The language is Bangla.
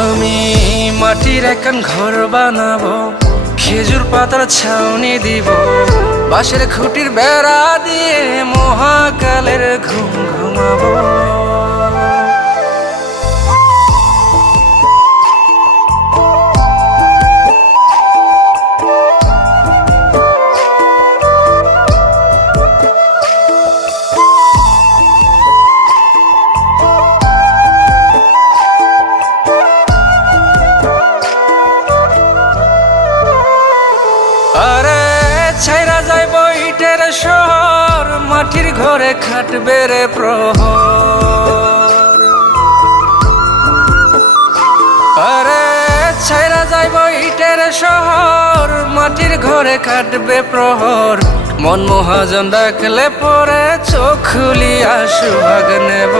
আমি মাটির একখান ঘর বানাবো, খেজুর পাতার ছাউনি দিব, বাঁশের খুঁটির বেড়া দিয়ে মহাকালের ঘুম ঘুমাবো। আরে ছাইরা যাইব ইটের শহর, মাটির ঘরে খাটবে রে প্রহর। আরে ছাইরা যাইব ইটের শহর, মাটির ঘরে খাটবে প্রহর। মন মহাজন ডাকলে পরে চোখ খুলিয়া সুভাগ নেব।